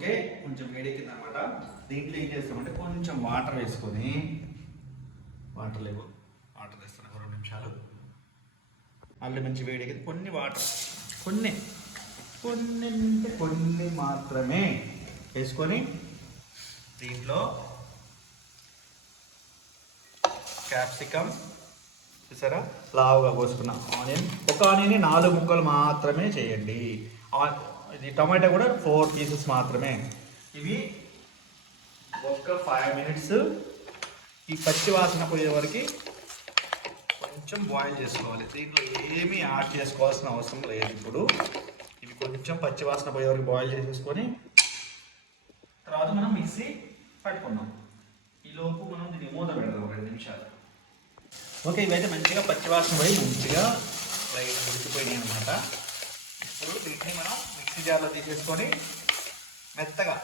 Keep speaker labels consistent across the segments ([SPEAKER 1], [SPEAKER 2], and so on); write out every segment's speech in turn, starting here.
[SPEAKER 1] Okay? కొంచెం వేడెక్కింది అనమాట దీంట్లో ఏం చేస్తామంటే కొంచెం వాటర్ వేసుకొని వాటర్ లేవు. వాటర్ వేస్తాను రెండు నిమిషాలు. అల్లి మంచి వేడెక్కింది. కొన్ని వాటర్ కొన్ని కొన్ని కొన్ని మాత్రమే వేసుకొని దీంట్లో క్యాప్సికమ్ చూసారా? లావుగా కోసుకున్న ఆనియన్. ఒక ఆనియన్ నాలుగు ముక్కలు మాత్రమే చేయండి. ఇది టమాటా కూడా ఫోర్ పీసెస్ మాత్రమే. ఇవి ఒక ఫైవ్ మినిట్స్ ఈ పచ్చి వాసన పోయే వరకు కొంచెం బాయిల్ చేసుకోవాలి. దీంట్లో ఏమీ యాడ్ చేసుకోవాల్సిన అవసరం లేదు ఇప్పుడు. ఇవి కొంచెం పచ్చి వాసన పోయే వరకు బాయిల్ చేసేసుకొని తర్వాత మనం మిక్సీ పట్టుకున్నాం ఈ లోపు మనం దీన్ని మూత పెడదాం ఒక రెండు నిమిషాలు. ఓకే ఇవైతే మంచిగా పచ్చివాసన పోయి మంచిగా లైట్ ఉడికిపోయినాయి అనమాట ఇప్పుడు దీన్ని మనం మిక్సీ జార్లో తీసేసుకొని మెత్తగా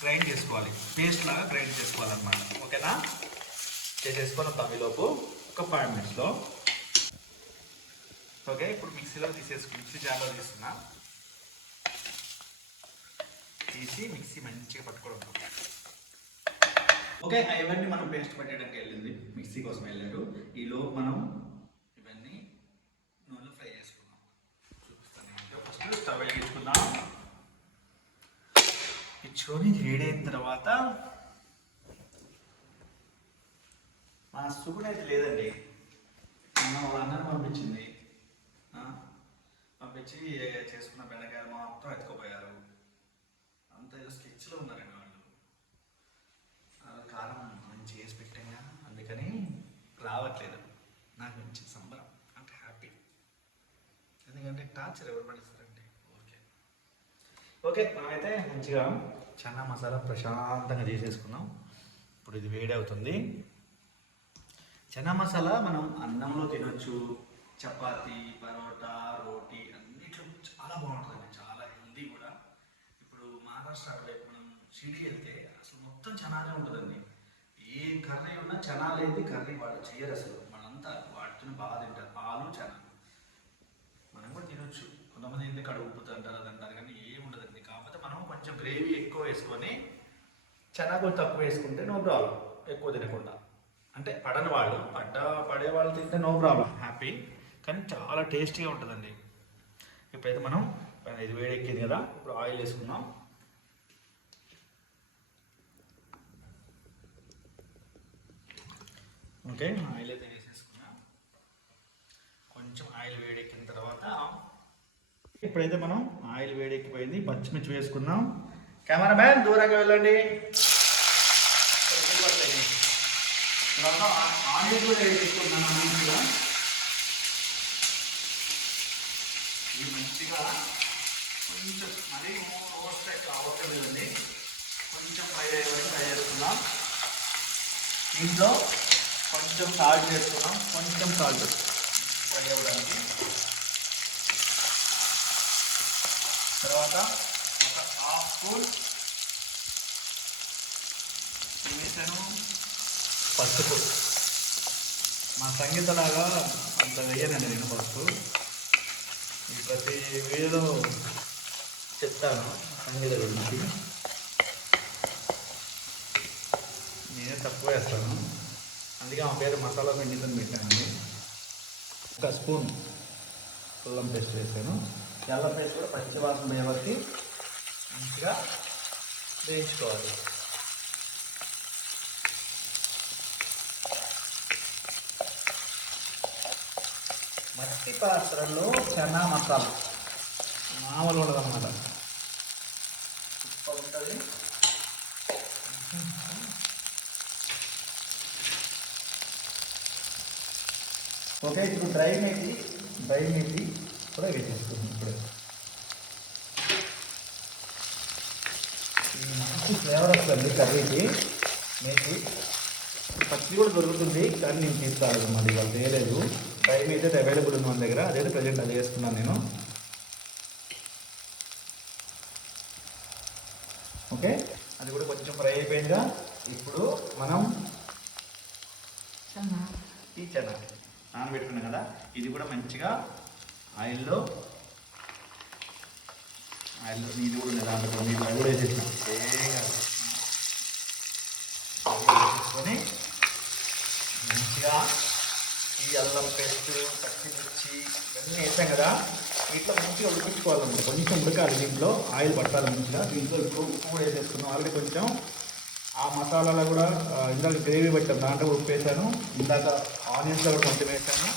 [SPEAKER 1] గ్రైండ్ చేసుకోవాలి. పేస్ట్ లాగా గ్రైండ్ చేసుకోవాలన్నమాట. ఓకేనా? చేసేసుకొని వద్దాం ఈలోపు ఒక ఫైవ్ మినిట్స్లో. ఓకే ఇప్పుడు మిక్సీలో తీసేసుకు మిక్సీ జార్లో తీసుకున్నా తీసి మిక్సీ మంచిగా పట్టుకోవడం ఓకే ఇవన్నీ మనం పేస్ట్ పెట్టడానికి వెళ్ళింది. మిక్సీ కోసం వెళ్ళారు. ఈలో మనం ఇచ్చుకొని వేడైన తర్వాత మా సుగుడు అయితే లేదండి. మన వాళ్ళ అన్నని పంపించింది. పంపించి చేసుకున్న బెండకాయలు మొత్తం ఎత్తుకుపోయారు. అంత ఏదో స్కెచ్లో ఉన్నారండి వాళ్ళు. కారం మంచి చేసి పెట్టాగా అందుకని రావట్లేదు. నాకు మంచి సంబరం. అంటే హ్యాపీ ఎందుకంటే టార్చర్ ఎవరు పడిస్తారండి? ఓకే. ఓకే మనమైతే మంచిగా చన్నా మసాలా ప్రశాంతంగా చేసేసుకున్నాం. ఇప్పుడు ఇది వేడి అవుతుంది చనా మసాలా మనం అన్నంలో తినొచ్చు. చపాతి పరోటా రోటీ అన్నిట్లో చాలా బాగుంటుందండి. చాలా హెల్దీ కూడా. ఇప్పుడు మహారాష్ట్ర మనం షిరిడి వెళ్తే అసలు మొత్తం చనానే ఉంటుందండి. ఏ కర్రీ ఉన్నా చనాలేది కర్రీ వాళ్ళు చేయరు అసలు. మనంతా వాటిని బాగా తింటారు. పాలు చనా. మనం కూడా తినొచ్చు. కొంతమంది ఎందుకు కడుపు అది అంటారు కానీ ఏం ఉండదండి కాకపోతే మనం కొంచెం గ్రేవీ ఎక్కువ వేసుకొని చనా తక్కువ వేసుకుంటే నో ప్రాబ్లం ఎక్కువ తినకుండా. అంటే పడని వాళ్ళు పడ్డ పడే వాళ్ళు తింటే నో ప్రాబ్లం హ్యాపీ. కానీ చాలా టేస్టీగా ఉంటుందండి. ఇప్పుడైతే మనం ఇది వేడెక్కింది కదా ఇప్పుడు ఆయిల్ వేసుకుందాం. ఓకే. ఆయిల్ అయితే వేసేసుకున్నాం కొంచెం ఆయిల్ వేడెక్కిన తర్వాత ఇప్పుడైతే మనం ఆయిల్ వేడెక్కిపోయింది పచ్చిమిర్చి వేసుకుందాం. కెమెరా మ్యాన్ దూరంగా వెళ్ళండి. తర్వాత ఆనియన్ కూడా వేసుకున్నాను మంచిగా ఇది మంచిగా కొంచెం మరీ రోస్ట్ అవసరం లేదండి కొంచెం ఫ్రై అయ్యే వరకు ఫ్రై చేసుకుందాం దీంట్లో కొంచెం సాల్ట్ చేసుకున్నాం కొంచెం సాల్ట్ ఫ్రై అవ్వడానికి తర్వాత ఒక హాఫ్ స్పూన్ వేసాను పసుపు. మా సంగీతలాగా అంత వేయనండి నేను పసుపు. ఈ ప్రతి వీడియోలో చెప్తాను సంగీత గురించి. నేనే తక్కువ వేస్తాను. అందుకే మా పేరు మసాలా పిండితో పెట్టానండి. ఒక స్పూన్ పుల్లం పేస్ట్ వేసాను. ఈ అల్లం కూడా పచ్చివాసన పోయే వరకు మంచిగా వేయించుకోవాలి. మట్టి పాత్రలో చనా మసాలా. మామూలు ఉండదు అనమాట ఉంటుంది. ఓకే ఇప్పుడు డ్రై మేతి డ్రై మేతి. కూడా వేసేసుకుందాం ఇప్పుడు. మంచి ఫ్లేవర్ వస్తుంది కర్రీకి. మేతి. పచ్చి కూడా దొరుకుతుంది కానీ నేను మరి వాళ్ళు చేయలేదు. డ్రై మేతి అయితే అవైలబుల్ ఉంది మన దగ్గర అదైతే ప్రజెంట్ అది వేసుకున్నాను నేను. ఓకే? అది కూడా కొంచెం ఫ్రై అయిపోయిందిగా. ఇప్పుడు మనం ఈ చెన్న నానబెట్టుకున్నాం కదా ఇది కూడా మంచిగా ఆయిల్లో ఆయనలో నీళ్ళు కూడా దాంట్లో నీళ్ళు అవి కూడా వేసేసిన మంచిగా ఈ అల్లం పేస్ట్ పచ్చిమిర్చి ఇవన్నీ వేసాం కదా ఇట్లా మంచిగా ఉడికించుకోవాలన్నమాట. కొంచెం ఉడకాలి దీంట్లో ఆయిల్ పట్టాలి మంచిగా. దీంట్లో ఇప్పుడు ఉప్పు కూడా వేసేసుకున్నాం. ఆల్రెడీ కొంచెం ఆ మసాలాలో కూడా ఇందాక గ్రేవీ పెట్టాం దాంట్లో ఉప్పు వేసాను. ఇందాక ఆనియన్స్లో కూడా కొంచెం వేసాను.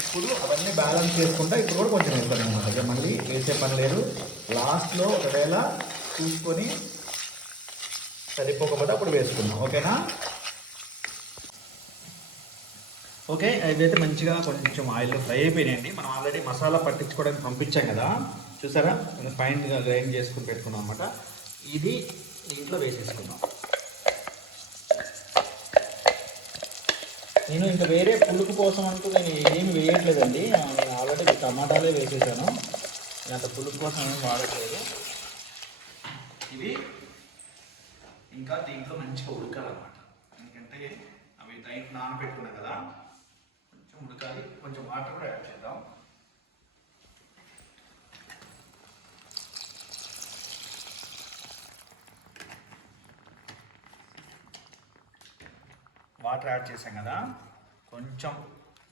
[SPEAKER 1] ఇప్పుడు అవన్నీ బ్యాలెన్స్ చేసుకుంటా ఇప్పుడు కూడా కొంచెం వేస్తాను అనమాట ఇక మళ్ళీ వేసే పని లేదు. లాస్ట్లో ఒకవేళ చూసుకొని సరిపోకపోతే అప్పుడు వేసుకుందాం. ఓకేనా? ఓకే ఇదైతే మంచిగా కొంచెం ఆయిల్ ఫ్రై అయిపోయినాయండి. మనం ఆల్రెడీ మసాలా పట్టించుకోవడానికి పంపించాం కదా. చూసారా? ఫైన్గా గ్రైండ్ చేసుకుని పెట్టుకున్నాం అనమాట ఇది దీంట్లో వేసేసుకుందాం. నేను ఇంకా వేరే పులుపు కోసం అంటూ నేను ఏమి వేయట్లేదండి. నేను ఆల్రెడీ టమాటాలే వేసేసాను. నేను అంత పులుపు కోసం ఏమి వాడట్లేదు. ఇవి ఇంకా దీంట్లో మంచిగా ఉడకాలన్నమాట. ఎందుకంటే అవి నైట్ నానబెట్టుకున్నాం కదా కొంచెం ఉడకాలి కొంచెం వాటర్ కూడా యాడ్ చేద్దాం. వాటర్ యాడ్ చేసాం కదా కొంచెం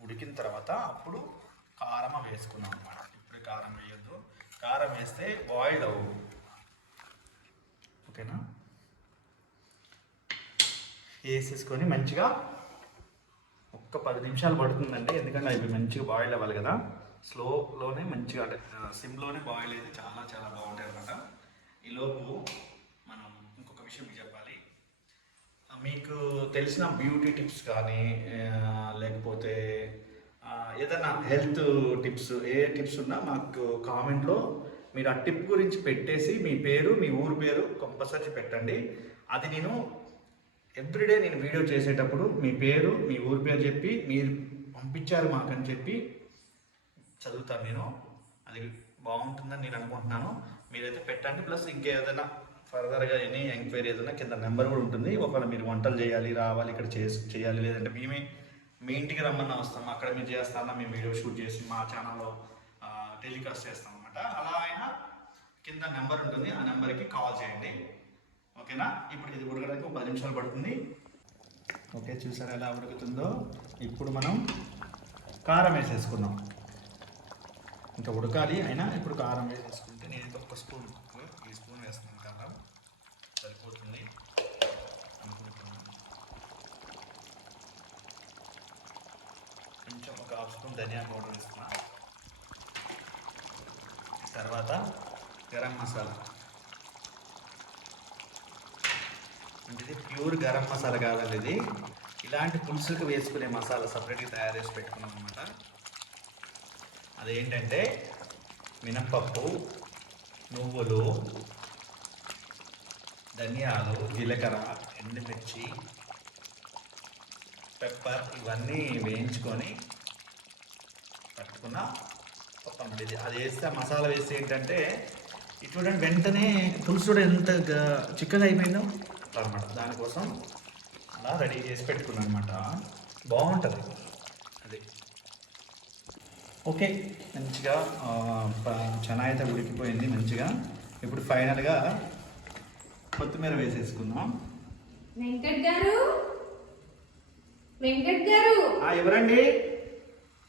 [SPEAKER 1] ఉడికిన తర్వాత అప్పుడు కారం వేసుకున్నాం అనమాట ఇప్పుడు కారం వేయొద్దు. కారం వేస్తే బాయిల్ అవ్వు. ఓకేనా? వేసేసుకొని మంచిగా ఒక్క పది నిమిషాలు పడుతుందండి. ఎందుకంటే అవి మంచిగా బాయిల్ అవ్వాలి కదా. స్లోలోనే మంచిగా అంటే సిమ్లోనే బాయిల్ అయితే చాలా చాలా బాగుంటాయి అనమాట ఈలోపు మనం ఇంకొక విషయం మీకు చెప్పాలి మీకు తెలిసిన బ్యూటీ టిప్స్ కానీ లేకపోతే ఏదైనా హెల్త్ టిప్స్ ఏ టిప్స్ ఉన్నా మాకు కామెంట్లో మీరు ఆ టిప్ గురించి పెట్టేసి మీ పేరు మీ ఊరు పేరు కంపల్సరీ పెట్టండి. అది నేను ఎవ్రీడే నేను వీడియో చేసేటప్పుడు మీ పేరు మీ ఊరి పేరు చెప్పి మీరు పంపించారు మాకని చెప్పి చదువుతాను నేను. అది బాగుంటుందని నేను అనుకుంటున్నాను. మీరైతే పెట్టండి. ప్లస్ ఇంకేదైనా ఫర్దర్గా ఎనీ ఎంక్వైరీ ఏదైనా కింద నెంబర్ కూడా ఉంటుంది. ఒకవేళ మీరు వంటలు చేయాలి రావాలి ఇక్కడ చేసి చేయాలి లేదంటే మేమే మీ ఇంటికి రమ్మన్నా వస్తాం. అక్కడ మీరు చేస్తానా మేము వీడియో షూట్ చేసి మా ఛానల్లో టెలికాస్ట్ చేస్తాం అనమాట అలా అయినా కింద నెంబర్ ఉంటుంది. ఆ నెంబర్కి కాల్ చేయండి. ఓకేనా? ఇప్పుడు ఇది ఉడకడానికి ఒక పది నిమిషాలు పడుతుంది. ఓకే చూసారా ఎలా ఉడుకుతుందో? ఇప్పుడు మనం కారం వేసేసుకుందాం. ఇంకా ఉడకాలి అయినా ఇప్పుడు కారం వేసేసుకుంటే నేను ఒక స్పూన్ ఈ స్పూన్ వేస్తున్నాను. సరిపోతుంది. అనుకుంటున్నాను కొంచెం ఒక హాఫ్ స్పూన్ ధనియా పౌడర్ వేస్తున్నా. తర్వాత గరం మసాలా. అంటే ఇది ప్యూర్ గరం మసాలా కాదండి ఇది. ఇలాంటి పులుసుకు వేసుకునే మసాలా సపరేట్గా తయారు చేసి పెట్టుకున్నాం అనమాట అదేంటంటే మినప్పప్పు నువ్వులు ధనియాలు జీలకర్ర ఎండుమిర్చి పెప్పర్ ఇవన్నీ వేయించుకొని పట్టుకున్న పప్పం అది వేస్తే మసాలా వేస్తే ఏంటంటే ఇది చూడండి వెంటనే పులుసు కూడా ఎంత గ- చిక్కగా అయిపోయిందో. అనమాట దానికోసం అలా రెడీ చేసి పెట్టుకున్నాను అనమాట బాగుంటుంది. అది. ఓకే. మంచిగా ఆ, అయితే ఉడికిపోయింది మంచిగా. ఇప్పుడు ఫైనల్గా కొత్తిమీర వేసేసుకుందాం.
[SPEAKER 2] వెంకట్ గారు? వెంకట్ గారు?
[SPEAKER 1] ఎవరండి?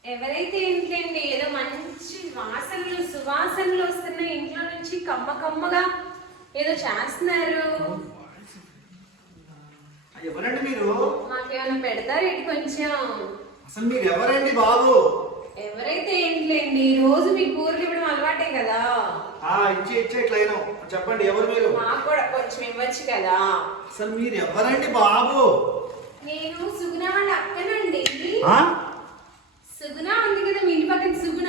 [SPEAKER 2] ఎవరైతే ఇంట్లోండి ఏదో మంచి వాసనలు సువాసనలు వస్తున్నాయి ఇంట్లో నుంచి కమ్మ కమ్మగా ఏదో చేస్తున్నారు.
[SPEAKER 1] ఎవరండి మీరు?
[SPEAKER 2] మాకేమైనా పెడతారు ఇటు కొంచెం?
[SPEAKER 1] అసలు మీరు ఎవరండి బాబు?
[SPEAKER 2] ఎవరైతే ఏంట్లేండి రోజు మీ కూరలు ఇవ్వడం అలవాటే కదా.
[SPEAKER 1] ఇచ్చే ఇచ్చే ఇట్లా చెప్పండి ఎవరు మీరు?
[SPEAKER 2] మాకు కూడా కొంచెం ఇవ్వచ్చు కదా.
[SPEAKER 1] అసలు మీరు ఎవరండి బాబు?
[SPEAKER 2] నేను సుగుణ వాళ్ళ అక్కనండి? సుగుణ ఉంది కదా మీ ఇంటి పక్కన సుగుణ.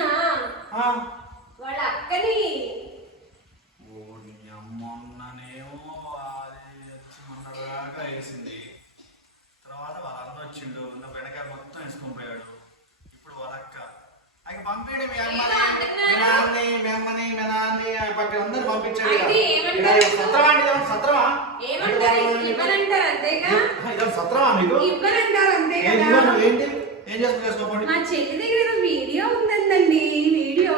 [SPEAKER 1] సత్రమా మీకు
[SPEAKER 2] ఇవ్వనంటారు అంతే కదా.
[SPEAKER 1] ఏంటి? ఏం చేస్తాం చేసుకోకండి
[SPEAKER 2] మా చెల్లి దగ్గర ఏదో వీడియో ఉందండి వీడియో.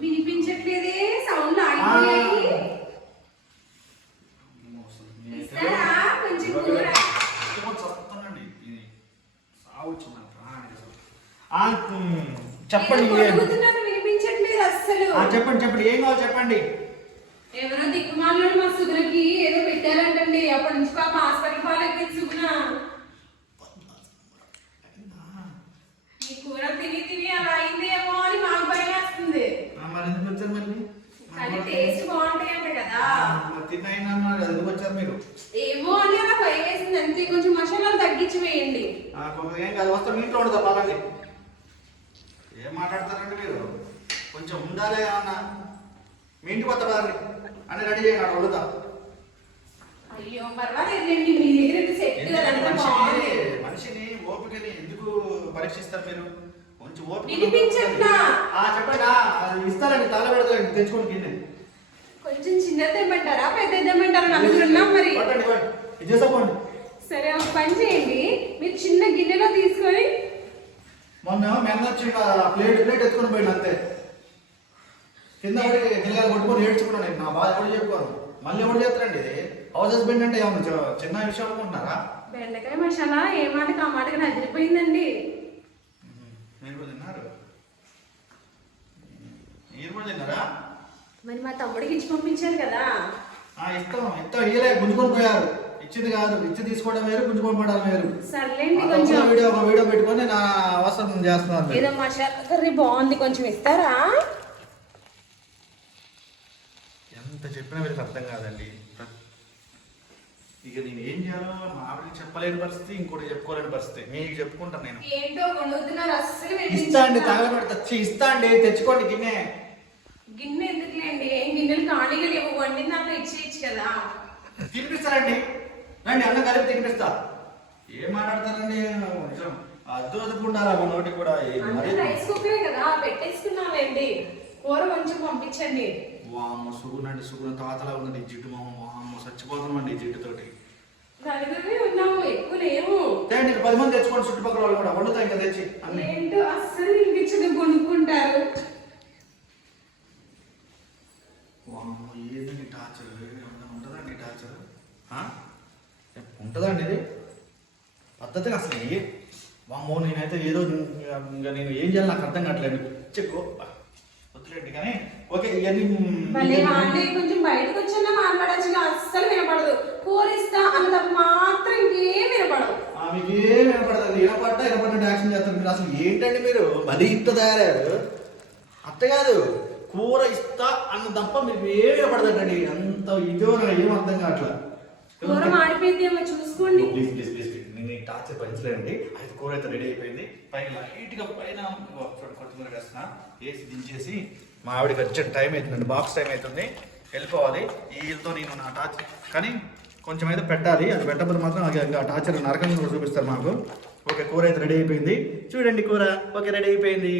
[SPEAKER 2] వినిపించట్లేదే సౌండ్
[SPEAKER 1] ఆగిపోయాయి. చెప్పండి
[SPEAKER 2] అప్పటి నుంచి పాప హాస్పిటల్ పాలైపోయింది సుగుణ ఈ కూర తిని తిని అలా అయిందేమో అని మాకు భయం వేస్తుంది. కానీ టేస్ట్ కదా.
[SPEAKER 1] ఎందుకు వచ్చారు మీరు?
[SPEAKER 2] ఏమో అని అలా భయం వేసింది అంతే కొంచెం మసాలాలు తగ్గించి వేయండి.
[SPEAKER 1] కాదు ఇంట్లో ఉండదా పదండి. ఏం మాట్లాడతారండి మీరు? కొంచెం ఉండాలి అన్న మీ ఇంటికి వస్తా అన్ని రెడీ చేయండి వండుతా.
[SPEAKER 2] అయ్యో పర్వాలేదండి మీ దగ్గర సెట్ కదంతా బాగుంది
[SPEAKER 1] మనిషిని మనిషిని ఓపికని ఎందుకు పరీక్షిస్తారు మీరు? కొంచెం ఓపిక
[SPEAKER 2] వినిపించట్లా.
[SPEAKER 1] ఆ, చెప్పండి ఇస్తారండి తల పెడతారండి తెచ్చుకోండి గిన్నె.
[SPEAKER 2] కొంచెం చిన్నది ఇమ్మంటారా పెద్ద ఇమ్మంటారా నలుగురు ఉన్నాం మరి.
[SPEAKER 1] పట్టండి పట్టండి ఇది చేసుకోండి
[SPEAKER 2] సరే ఒక పని చేయండి. మీరు చిన్న గిన్నెలో తీసుకొని
[SPEAKER 1] మొన్న ఆ ప్లేట్ ప్లేట్ ఎత్తుకొని పోయింది అంతే. కింద గిల్లగా కొట్టుకొని ఏడ్చుకున్నాను నేను నా బాధ ఎవరు చెప్పుకోను. మళ్ళీ ఎవరు చేస్తారండి ఇది? హౌస్ హస్బెండ్ అంటే ఏమన్నా చిన్న విషయం అనుకుంటున్నారా?
[SPEAKER 2] బెండకాయ మసాలా ఏ మాటకి ఆ మాటకి నదిరిపోయిందండి
[SPEAKER 1] మీరు కూడా తిన్నారు? మీరు కూడా తిన్నారా?
[SPEAKER 2] మరి మా తమ్ముడికి ఇచ్చి పంపించారు కదా.
[SPEAKER 1] ఆ, ఇస్తాం ఇస్తాం ఇయలే గుంజుకొని పోయారు. ఇచ్చింది కాదు ఇచ్చి తీసుకోవడం వేరు గుంజుకొని పోవడం వేరు.
[SPEAKER 2] సర్లేండి కొంచెం
[SPEAKER 1] తమ్ముడు వీడియో ఒక వీడియో పెట్టుకొని నా అవసరం చేస్తున్నాను
[SPEAKER 2] ఏదో మసాలా కర్రీ బాగుంది కొంచెం ఇస్తారా?
[SPEAKER 1] ఎంత చెప్పినా వీళ్ళకి అర్థం కాదండి. ఇక నేను ఏం చేయాలో మా ఆవిడకి చెప్పలేని పరిస్థితి ఇంకోటి చెప్పుకోలేని పరిస్థితి. మీకు చెప్పుకుంటాను నేను.
[SPEAKER 2] ఏంటో వండుతున్నారు అస్సలు
[SPEAKER 1] ఇస్తా అండి. తగలబెడతా ఛీ, ఇస్తా అండి తెచ్చుకోండి గిన్నె.
[SPEAKER 2] గిన్నె ఎందుకులేండి? గిన్నెలు ఖాళీగా లేవు వండిన దాంట్లో ఇచ్చేయచ్చు కదా.
[SPEAKER 1] తినిపిస్తారండి. రండి అన్నం కలిపి తినిపిస్తా. ఏం మాట్లాడతారండి? కొంచెం అద్దు అదుపుండాలా మా నోటి కూడా. ఏ మరీ?
[SPEAKER 2] రైస్ కుక్కరే కదా పెట్టేసుకున్నానండి కూర కొంచెం పంపించండి.
[SPEAKER 1] వామ్మ సుగునండి సుగుణ తాతలా ఈ జిడ్డు మామ వామ్మ చచ్చిపోతామండి ఈ జిడ్డుతోటి
[SPEAKER 2] నలుగురివి ఉన్నాము ఎక్కువ
[SPEAKER 1] తేండి ఇక పది మంది తెచ్చుకోండి చుట్టుపక్కల వాళ్ళు కూడా వండుతా ఇంకా తెచ్చి అన్ని.
[SPEAKER 2] ఏంటో అస్సలు వినిపించదు కొనుక్కుంటారు.
[SPEAKER 1] ఏదండి టార్చర్? ఏమన్నా ఉంటుందండి టార్చర్? ఉంటుందండి ఇది. పద్ధతిగా అసలు ఏ వామ్మో నేనైతే ఏదో ఇంకా నేను ఏం చేయాలి నాకు అర్థం కావట్లేదు. చెక్కు. వద్దులేండి కానీ ఓకే ఇవన్నీ
[SPEAKER 2] మళ్ళీ వాళ్ళే కొంచెం బయటకు వచ్చినా మాట్లాడచ్చు అస్సలు వినపడదు. కూర ఇస్తా అంత మాత్రం ఇంకేం వినపడదు.
[SPEAKER 1] ఆ, మీకు ఏం వినపడదండి వినపడ్డా వినపడినట్టు యాక్షన్ చేస్తారు. మీరు అసలు ఏంటండి మీరు? మరీ ఇంత తయారయ్యారు? అత్త కాదు. కూర ఇస్తా అన్న తప్ప మీకు ఏం వినపడదండి అంత ఇదో ఏం అర్థం కావట్లేదు
[SPEAKER 2] కూర మాడిపోయిందేమో చూసుకోండి.
[SPEAKER 1] ప్లీజ్ ప్లీజ్ ప్లీజ్ నేను టార్చర్ భరించలేండి అయితే కూర అయితే రెడీ అయిపోయింది. పైన లైట్గా పైన కొత్తిమీర వేస్తున్నా. వేసి దించేసి మా ఆవిడకి అర్జెంట్ టైం అవుతుందండి బాక్స్ టైం అవుతుంది. వెళ్ళిపోవాలి. ఈ వీళ్ళతో నేను నా టార్చ్ కానీ కొంచెం అయితే పెట్టాలి. అది పెట్టకపోతే మాత్రం అది ఇంకా టార్చర్ నరకంగా కూడా చూపిస్తారు మాకు. ఓకే కూర అయితే రెడీ అయిపోయింది. చూడండి కూర. ఓకే రెడీ అయిపోయింది.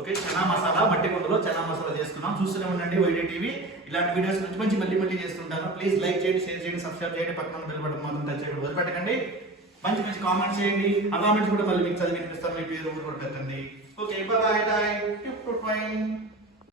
[SPEAKER 1] ఓకే చనా మసాలా మట్టి గుండలో చనా మసాలా చేసుకున్నాం. చూస్తూనే ఉండండి వైడే టీవీ ఇలాంటి వీడియోస్ నుంచి మంచి మళ్ళీ మళ్ళీ చేస్తుంటాను. ప్లీజ్ లైక్ చేయండి షేర్ చేయండి సబ్స్క్రైబ్ చేయండి. పక్కన బెల్ బటన్ మాత్రం టచ్ చేయండి వదిలిపెట్టకండి. మంచి మంచి కామెంట్స్ చేయండి. ఆ కామెంట్స్ కూడా మళ్ళీ మీకు చదివి వినిపిస్తాను. మీ పేరు కూడా పెట్టండి. Okay, bye bye, time. Tip to find.